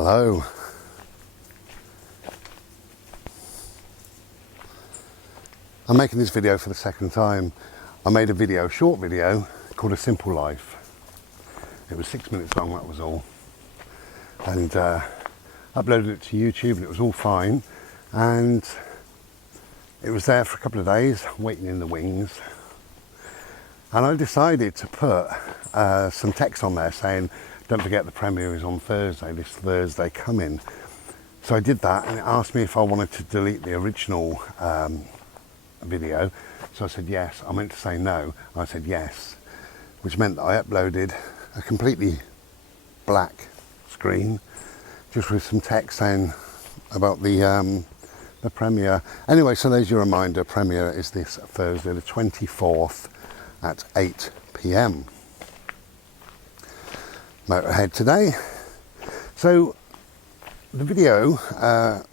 Hello. I'm making this video for the second time. I made a short video called A Simple Life. It was 6 minutes long, that was all. And uploaded it to YouTube and it was all fine. And it was there for a couple of days, waiting in the wings. And I decided to put some text on there saying, don't forget the premiere is on Thursday, this Thursday coming. So I did that and it asked me if I wanted to delete the original video. So I said yes. I meant to say no. I said yes, which meant that I uploaded a completely black screen just with some text saying about the premiere. Anyway, so there's your reminder. Premiere is this Thursday the 24th at 8 p.m. Motorhead today. So the video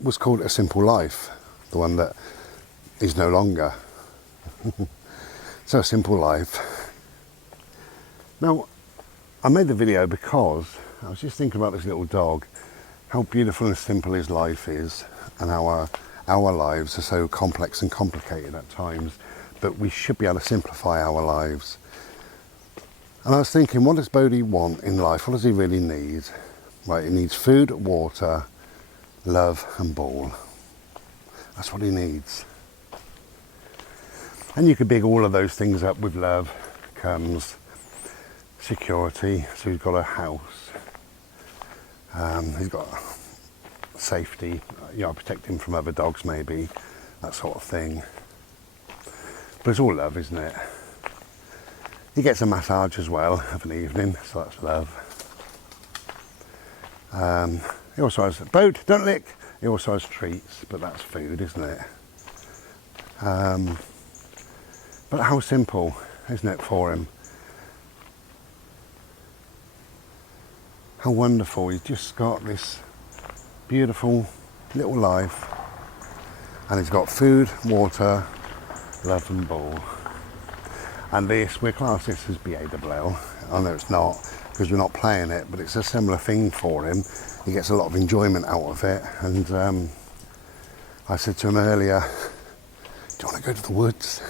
was called A Simple Life, the one that is no longer. So A Simple Life. Now, I made the video because I was just thinking about this little dog, how beautiful and simple his life is, and how our lives are so complex and complicated at times, but we should be able to simplify our lives. And I was thinking, what does Bodhi want in life? What does he really need? Right, he needs food, water, love and ball. That's what he needs. And you could big all of those things up. With love comes security. So he's got a house. He's got safety, protect him from other dogs maybe, that sort of thing. But it's all love, isn't it? He gets a massage as well of an evening, so that's love. He also has a boat, don't lick. He also has treats, but that's food, isn't it? But how simple, isn't it, for him? How wonderful. He's just got this beautiful little life, and he's got food, water, love and ball. And this, we're classed this as BAWL. I know it's not, because we're not playing it, but it's a similar thing for him. He gets a lot of enjoyment out of it. And I said to him earlier, do you want to go to the woods?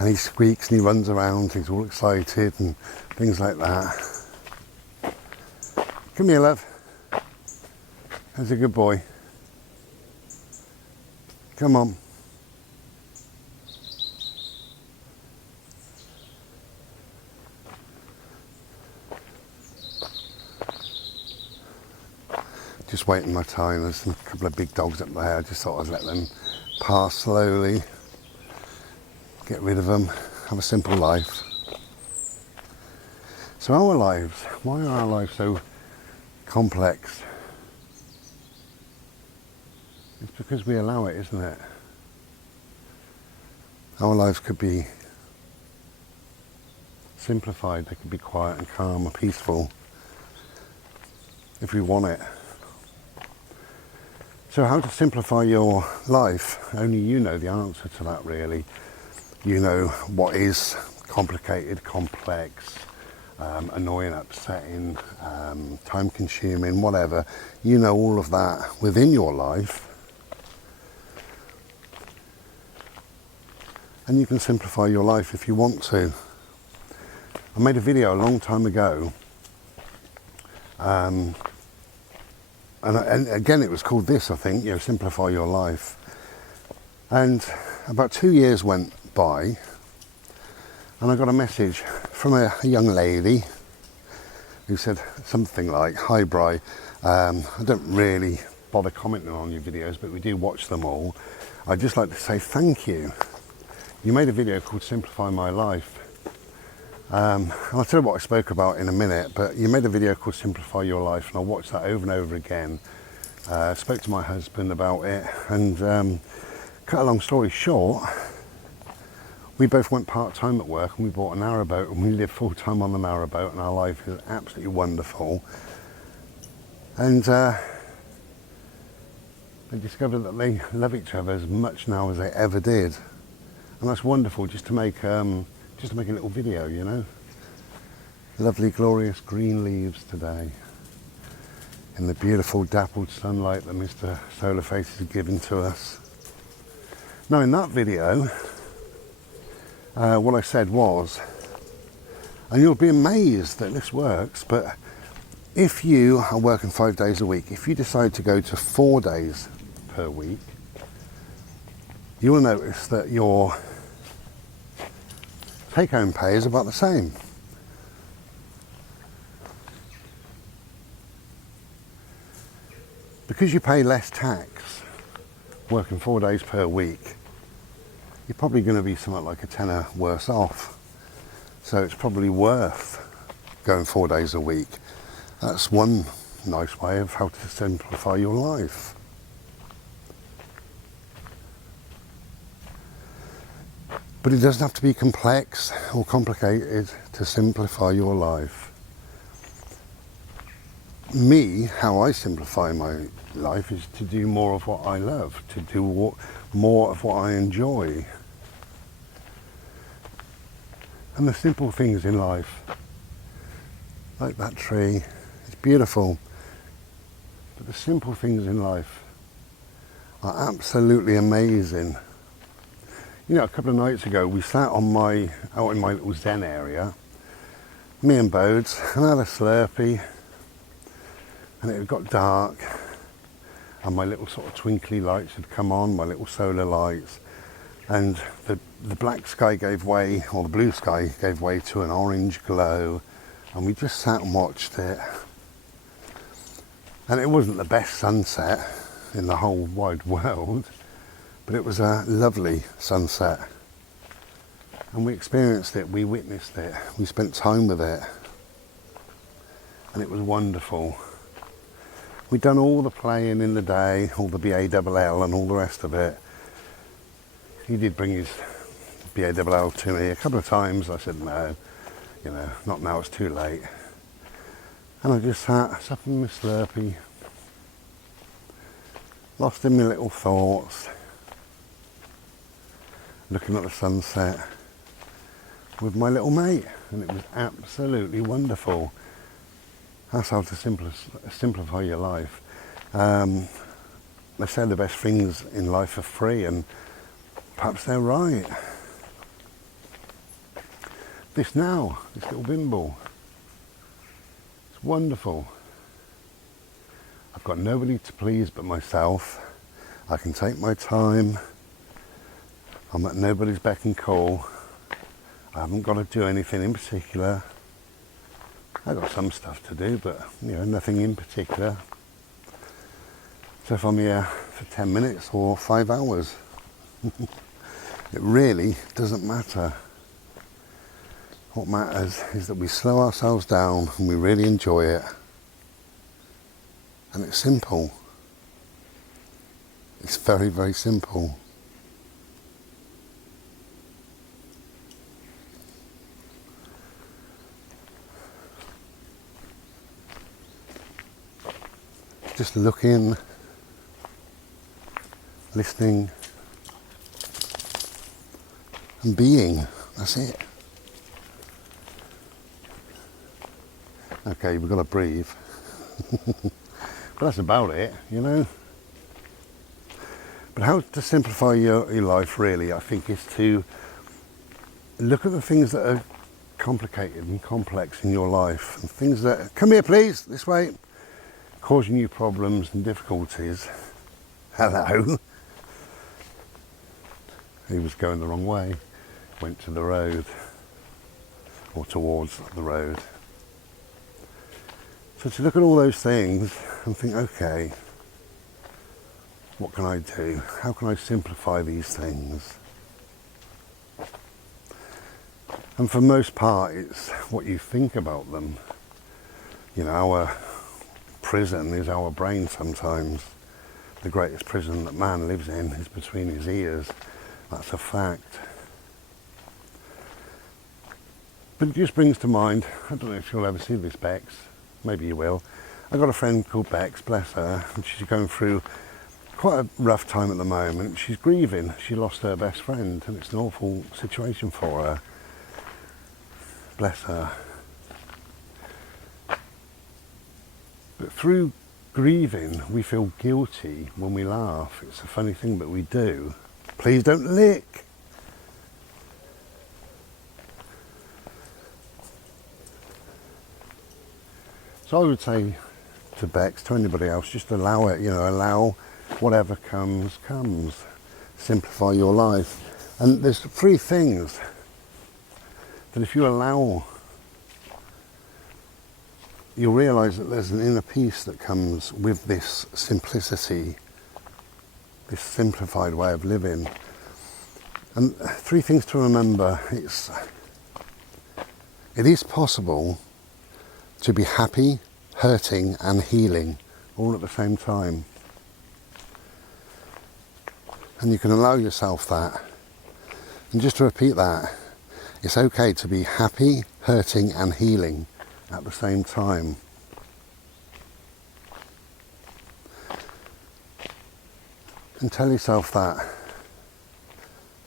And he squeaks and he runs around, he's all excited and things like that. Come here, love. That's a good boy. Come on. Just waiting my time. There's a couple of big dogs up there. I just thought I'd let them pass slowly. Get rid of them. Have a simple life. So our lives, why are our lives so complex? It's because we allow it, isn't it? Our lives could be simplified. They could be quiet and calm and peaceful if we want it. So how to simplify your life? Only you know the answer to that, really. You know what is complicated, complex, annoying, upsetting, time-consuming, whatever. You know all of that within your life. And you can simplify your life if you want to. I made a video a long time ago. And again, it was called this, I think, Simplify Your Life. And about 2 years went by, and I got a message from a young lady who said something like, "Hi Bry, I don't really bother commenting on your videos, but we do watch them all. I'd just like to say thank you. You made a video called Simplify My Life. And I'll tell you what I spoke about in a minute, but you made a video called Simplify Your Life, and I watched that over and over again. Spoke to my husband about it, and cut a long story short, we both went part-time at work and we bought a narrowboat and we live full-time on the narrowboat, and our life is absolutely wonderful. And they discovered that they love each other as much now as they ever did. And that's wonderful, just to make a little video, Lovely, glorious green leaves today. in the beautiful dappled sunlight that Mr. Solar Face is giving to us. Now in that video, what I said was, and you'll be amazed that this works, but if you are working 5 days a week, if you decide to go to 4 days per week, you will notice that your take-home pay is about the same. Because you pay less tax working 4 days per week, you're probably going to be something like a tenner worse off. So it's probably worth going 4 days a week. That's one nice way of how to simplify your life. But it doesn't have to be complex or complicated to simplify your life. Me, how I simplify my life is to do more of what I love, to do more of what I enjoy. And the simple things in life, like that tree, it's beautiful. But the simple things in life are absolutely amazing. You know, a couple of nights ago, we sat out in my little zen area, me and Bodes, and I had a Slurpee, and it had got dark, and my little sort of twinkly lights had come on, my little solar lights, and the black sky gave way, or the blue sky gave way to an orange glow, and we just sat and watched it. And it wasn't the best sunset in the whole wide world, but it was a lovely sunset. And we experienced it, we witnessed it, we spent time with it, and it was wonderful. We'd done all the playing in the day, all the BALL and all the rest of it. He did bring his BALL to me a couple of times. I said, no, you know, not now, it's too late. And I just sat sucking my Slurpee, lost in my little thoughts, looking at the sunset with my little mate, and it was absolutely wonderful. That's how to simplify your life. They say the best things in life are free, and perhaps they're right. This little bimble, it's wonderful. I've got nobody to please but myself. I can take my time. I'm at nobody's beck and call. I haven't got to do anything in particular. I've got some stuff to do, but you know, nothing in particular. So if I'm here for 10 minutes or 5 hours, it really doesn't matter. What matters is that we slow ourselves down and we really enjoy it. And it's simple. It's very, very simple. Just looking, listening, and being. That's it. Okay, we've got to breathe. But that's about it, you know. But how to simplify your life, really, I think, is to look at the things that are complicated and complex in your life, and things that, come here please, this way, causing you problems and difficulties. Hello. He was going the wrong way, went to the road, or towards the road. So to look at all those things and think, okay, what can I do? How can I simplify these things? And for most part, it's what you think about them. You know, our prison is our brain sometimes. The greatest prison that man lives in is between his ears. That's a fact. But it just brings to mind, I don't know if you'll ever see this, Bex. Maybe you will. I've got a friend called Bex, bless her, and she's going through quite a rough time at the moment. She's grieving. She lost her best friend, and it's an awful situation for her. Bless her. But through grieving, we feel guilty when we laugh. It's a funny thing, but we do. Please don't lick. So I would say to Bex, to anybody else, just allow it, allow whatever comes. Simplify your life. And there's 3 things that if you allow, you'll realise that there's an inner peace that comes with this simplicity, this simplified way of living. And 3 things to remember. It is possible to be happy, hurting and healing all at the same time. And you can allow yourself that. And just to repeat that, it's okay to be happy, hurting and healing at the same time. And tell yourself that.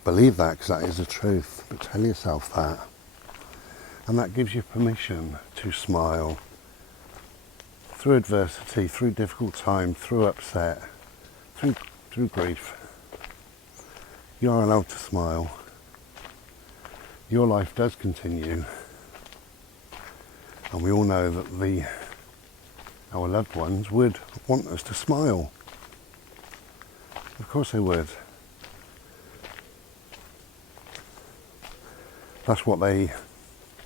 Believe that, because that is the truth. But tell yourself that. And that gives you permission to smile through adversity, through difficult time, through upset, through grief. You are allowed to smile. Your life does continue. And we all know that our loved ones would want us to smile. Of course they would. That's what they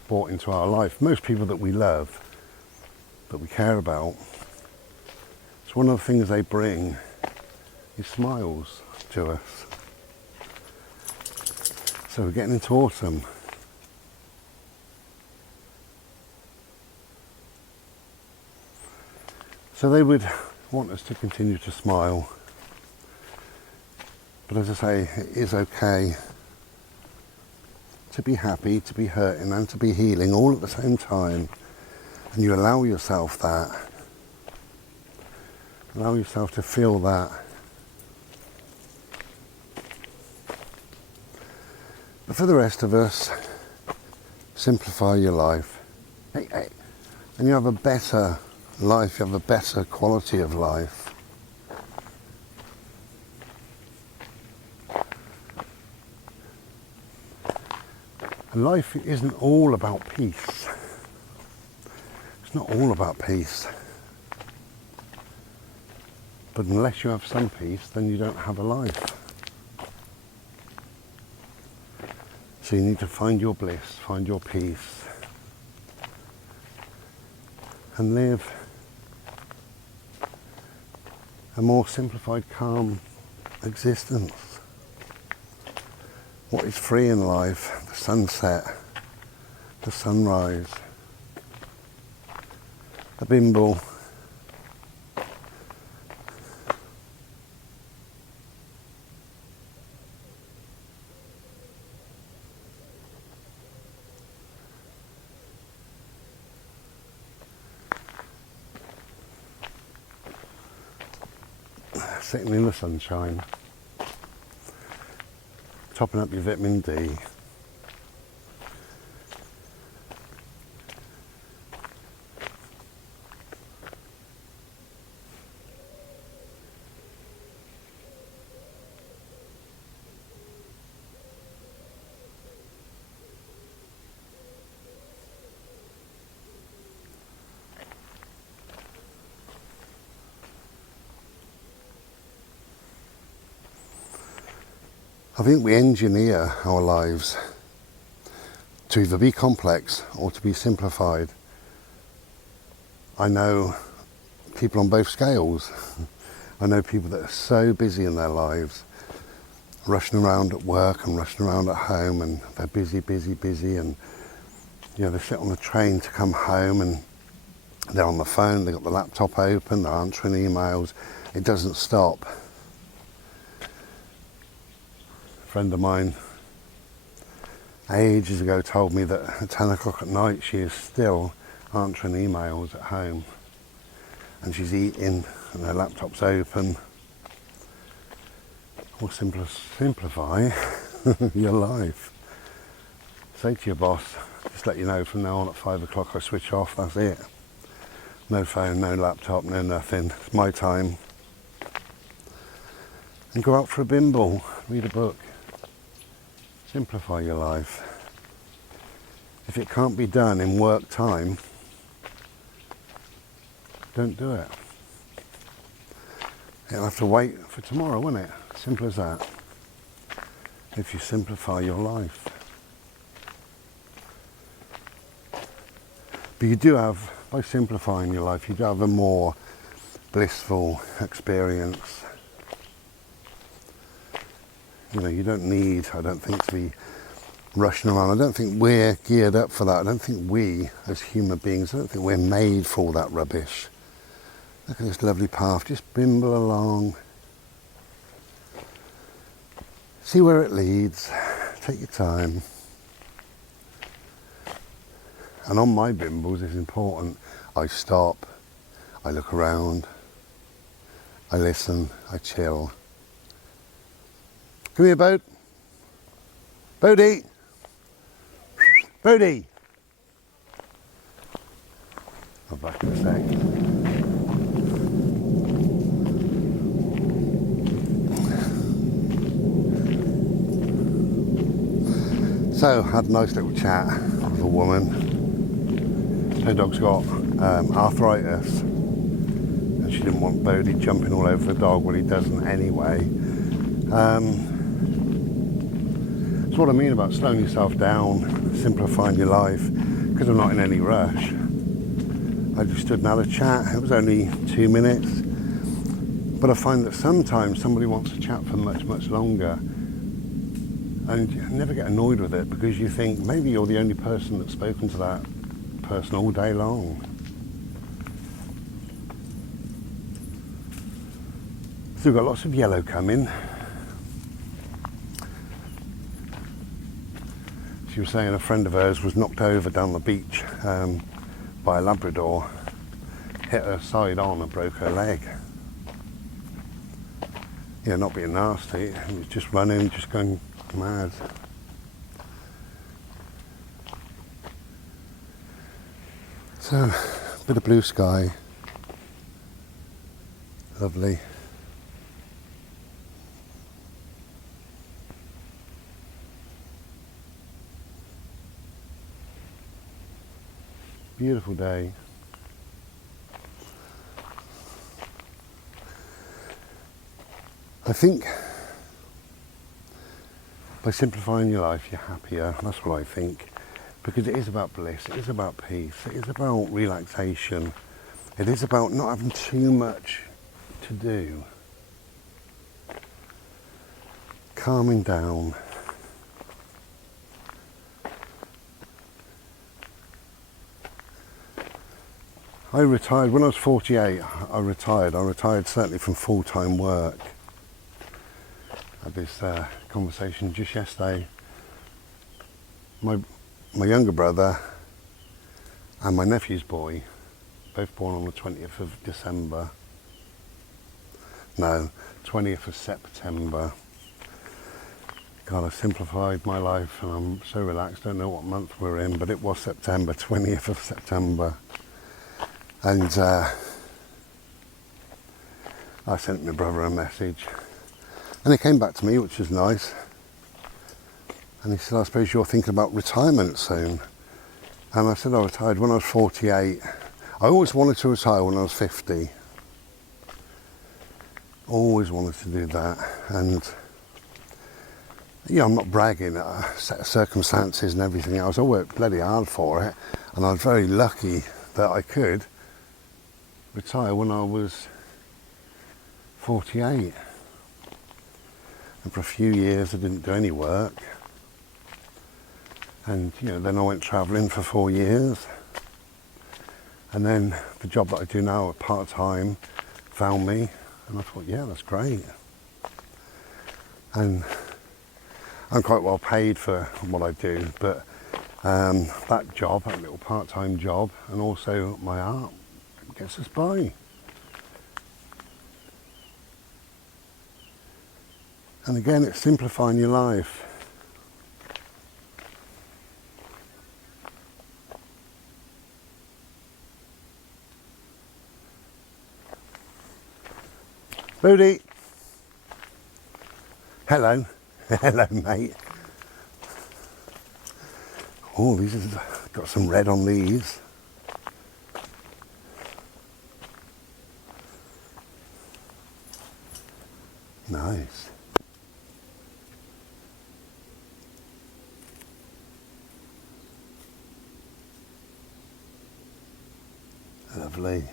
brought into our life. Most people that we love, that we care about, it's one of the things they bring is smiles to us. So we're getting into autumn. So they would want us to continue to smile. But as I say, it is okay to be happy, to be hurting and to be healing all at the same time. And you allow yourself that. Allow yourself to feel that. But for the rest of us, simplify your life. Hey. And you have a better life, you have a better quality of life. And life isn't all about peace. It's not all about peace. But unless you have some peace, then you don't have a life. So you need to find your bliss, find your peace, and live a more simplified, calm existence. What is free in life? The sunset, the sunrise, the bimble, sitting in the sunshine, topping up your vitamin D. I think we engineer our lives to either be complex or to be simplified. I know people on both scales. I know people that are so busy in their lives, rushing around at work and rushing around at home, and they're busy, and they sit on the train to come home and they're on the phone, they've got the laptop open, they're answering emails. It doesn't stop. A friend of mine ages ago told me that at 10 o'clock at night she is still answering emails at home, and she's eating and her laptop's open. Or simplify your life. Say to your boss, just let you know from now on at 5 o'clock I switch off, that's it. No phone, no laptop, no nothing. It's my time. And go out for a bimble, read a book. Simplify your life. If it can't be done in work time, don't do it. It'll have to wait for tomorrow, won't it? Simple as that. If you simplify your life. But you do have, by simplifying your life, you do have a more blissful experience. You know, you don't need, I don't think, to be rushing around. I don't think we're geared up for that. I don't think we, as human beings, I don't think we're made for all that rubbish. Look at this lovely path, just bimble along. See where it leads, take your time. And on my bimbles, it's important, I stop, I look around, I listen, I chill. Come here, Boat. Bodie. Bodie. I'll be back in a sec. So, had a nice little chat with a woman. Her dog's got arthritis, and she didn't want Bodie jumping all over the dog. Well, he doesn't anyway. That's what I mean about slowing yourself down, simplifying your life, because I'm not in any rush. I just stood and had a chat. It was only 2 minutes, but I find that sometimes somebody wants to chat for much, much longer, and you never get annoyed with it because you think maybe you're the only person that's spoken to that person all day long. So we've got lots of yellow coming. She was saying a friend of hers was knocked over down the beach by a Labrador, hit her side on and broke her leg. Yeah, not being nasty, it was just running, just going mad. So, a bit of blue sky, lovely. Beautiful day. I think by simplifying your life, you're happier. That's what I think. Because it is about bliss, it is about peace, it is about relaxation. It is about not having too much to do. Calming down. I retired, when I was 48, I retired certainly from full-time work. I had this conversation just yesterday. My younger brother and my nephew's boy, both born on the 20th of December. No, 20th of September. God, I simplified my life and I'm so relaxed, don't know what month we're in, but it was September, 20th of September. And I sent my brother a message and he came back to me, which was nice. And he said, I suppose you're thinking about retirement soon. And I said, I retired when I was 48. I always wanted to retire when I was 50. Always wanted to do that. And yeah, I'm not bragging, set of circumstances and everything else. I worked bloody hard for it. And I was very lucky that I could retire when I was 48. And for a few years I didn't do any work. And you know, then I went travelling for 4 years. And then the job that I do now, part-time, found me. And I thought, yeah, that's great. And I'm quite well paid for what I do, but that job, that little part-time job, and also my art, gets us by. And again, it's simplifying your life. Rudy. Hello. Hello, mate. Oh, these have got some red on these. Nice. Lovely.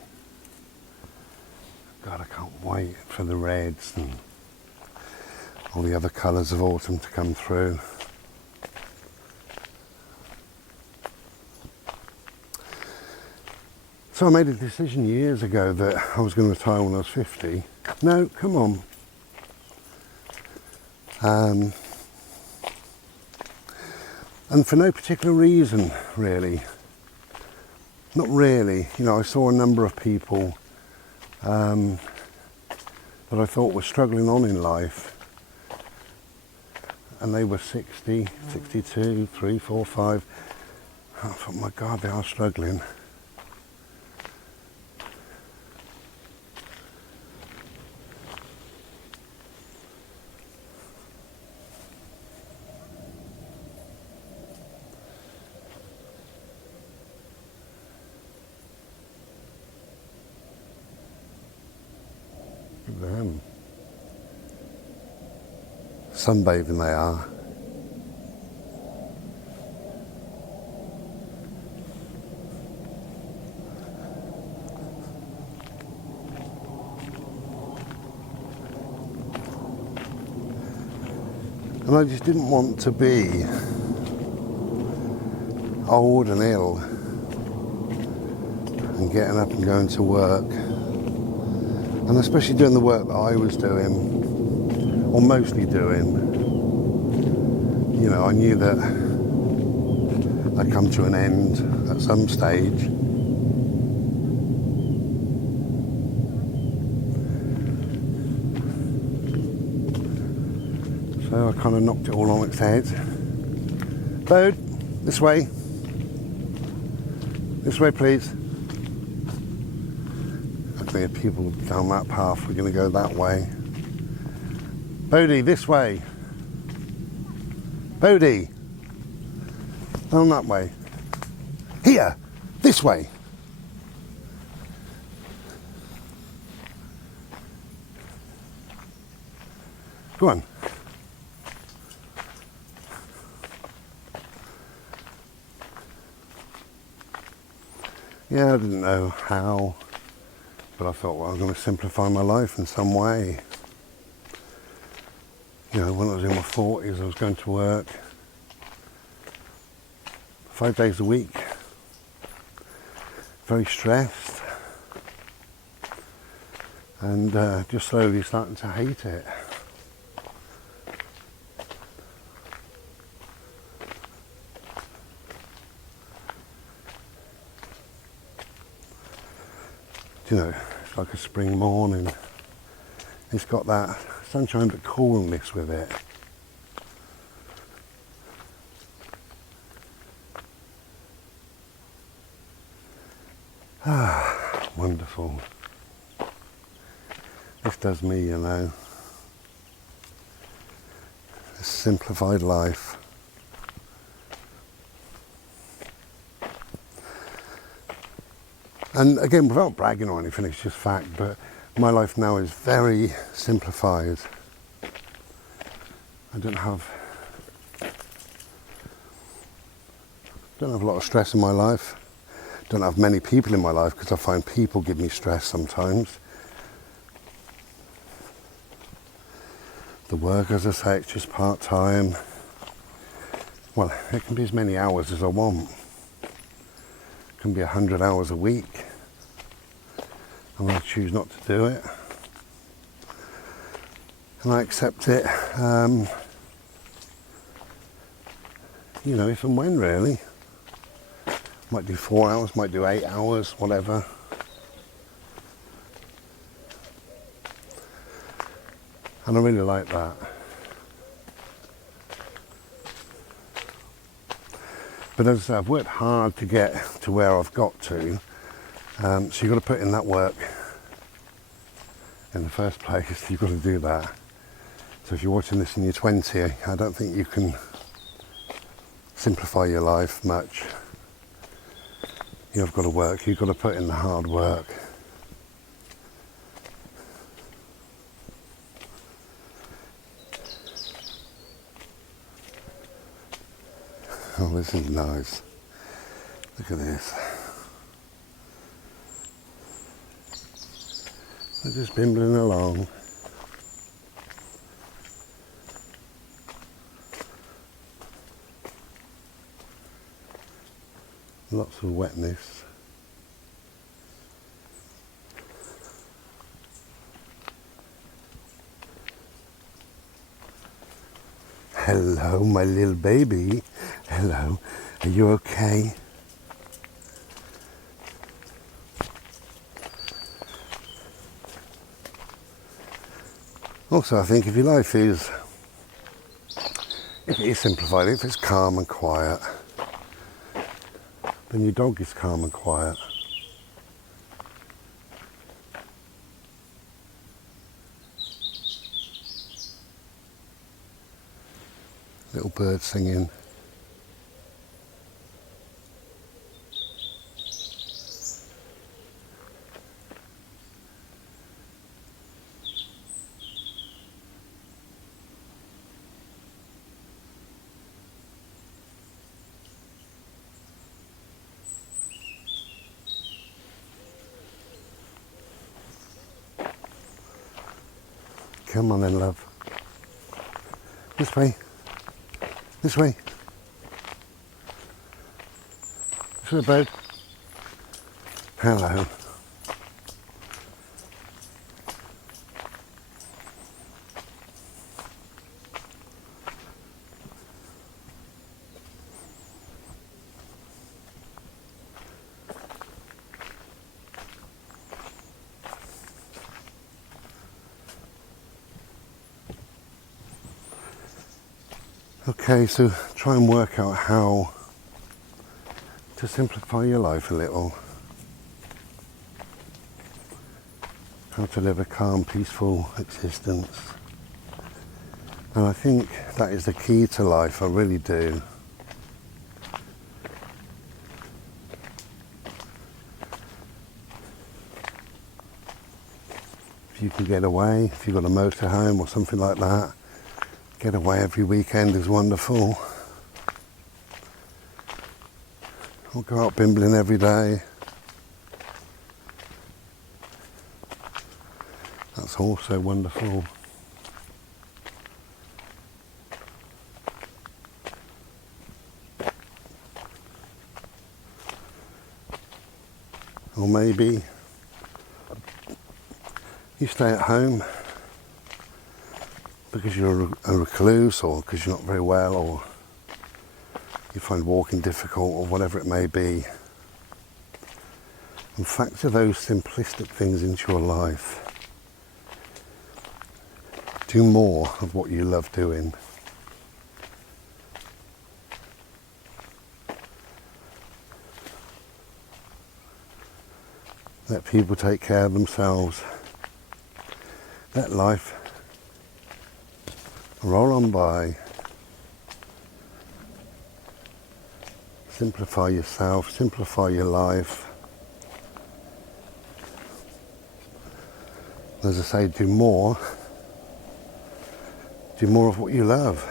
God, I can't wait for the reds and all the other colours of autumn to come through. So I made a decision years ago that I was going to retire when I was 50. No, come on. And for no particular reason, really. Not really. You know, I saw a number of people that I thought were struggling on in life. And they were 60, 62, 3, 4, 5. I thought, my God, they are struggling. Look at them. Sunbathing they are. And I just didn't want to be old and ill and getting up and going to work. And especially doing the work that I was doing, or mostly doing. You know, I knew that I'd come to an end at some stage. So I kind of knocked it all on its head. Bode, this way. This way, please. Okay, if people down that path, we're going to go that way. Bodie, this way. Bodie. Down that way. Here, this way. Go on. Yeah, I didn't know how, but I thought, well, I'm going to simplify my life in some way. You know, when I was in my 40s, I was going to work 5 days a week, very stressed, and just slowly starting to hate it. You know, it's like a spring morning. It's got that sunshine but coolness with it. Ah, wonderful. This does me, you know. A simplified life. And again, without bragging or anything, it's just fact, but my life now is very simplified. I don't have a lot of stress in my life. Don't have many people in my life because I find people give me stress sometimes. The work, as I say, it's just part-time. Well, it can be as many hours as I want. It can be 100 hours a week. And I choose not to do it. And I accept it, you know, if and when, really. Might do 4 hours, might do 8 hours, whatever. And I really like that. But as I say, I've worked hard to get to where I've got to. So you've got to put in that work. in the first place. You've got to do that. So if you're watching this and you're 20, I don't think you can simplify your life much. You've got to work, you've got to put in the hard work. Oh, this is nice. Look at this. They're just bimbling along. Lots of wetness. Hello, my little baby. Hello. Are you okay? Also, I think if your life is, if it is simplified, if it's calm and quiet, then your dog is calm and quiet. Little bird singing. Come on then, love. This way. This way. This way, bird. Hello. Okay, so try and work out how to simplify your life a little. How to live a calm, peaceful existence. And I think that is the key to life, I really do. If you can get away, if you've got a motorhome or something like that, get away every weekend is wonderful. Or go out bimbling every day. That's also wonderful. Or maybe you stay at home because you're a recluse, or because you're not very well, or you find walking difficult, or whatever it may be. And factor those simplistic things into your life. Do more of what you love doing. Let people take care of themselves. Let life roll on by. Simplify yourself, simplify your life. As I say, do more of what you love.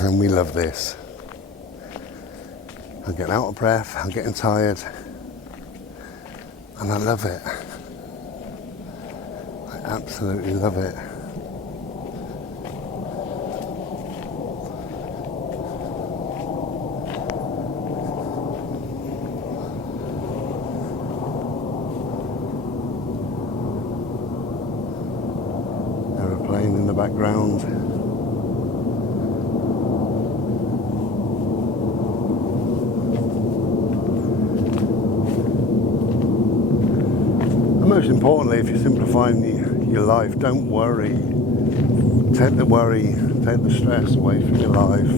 And we love this. I'm getting out of breath, I'm getting tired, and I love it. I absolutely love it. Aeroplane in the background. Most importantly, if you're simplifying your life, don't worry. Take the worry, take the stress away from your life.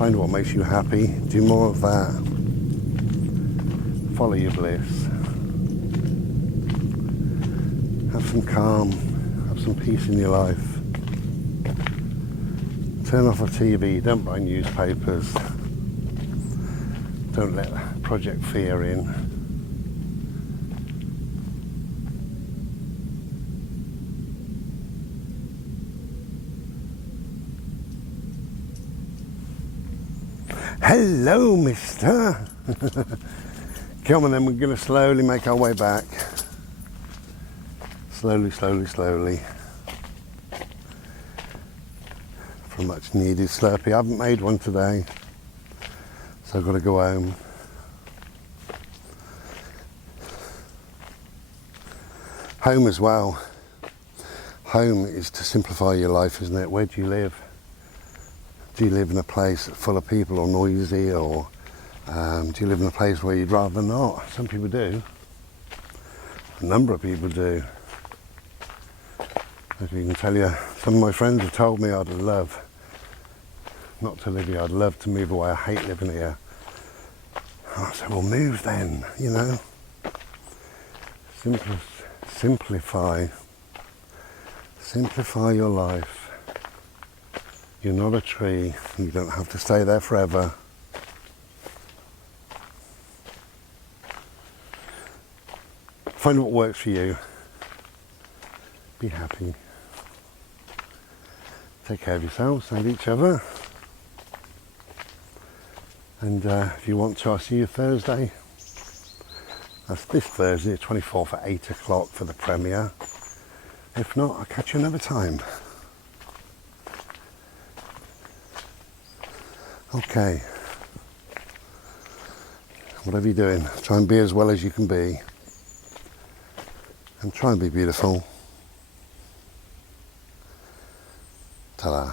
Find what makes you happy. Do more of that. Follow your bliss. Have some calm. Have some peace in your life. Turn off the TV. Don't buy newspapers. Don't let Project Fear in. Hello, mister. Come on then, we're going to slowly make our way back. Slowly, slowly, slowly. For a much needed Slurpee. I haven't made one today, so I've got to go home. Home as well. Home is to simplify your life, isn't it? Where do you live? Do you live in a place full of people or noisy, or do you live in a place where you'd rather not? Some people do. A number of people do. I can even tell you, some of my friends have told me I'd love not to live here. I'd love to move away. I hate living here. I said, well, move then, you know. Simplify. Simplify your life. You're not a tree. You don't have to stay there forever. Find what works for you. Be happy. Take care of yourselves and each other. And if you want to, I'll see you Thursday. That's this Thursday, 24th at 8 o'clock for the premiere. If not, I'll catch you another time. Okay. Whatever you're doing, try and be as well as you can be. And try and be beautiful. Ta-da.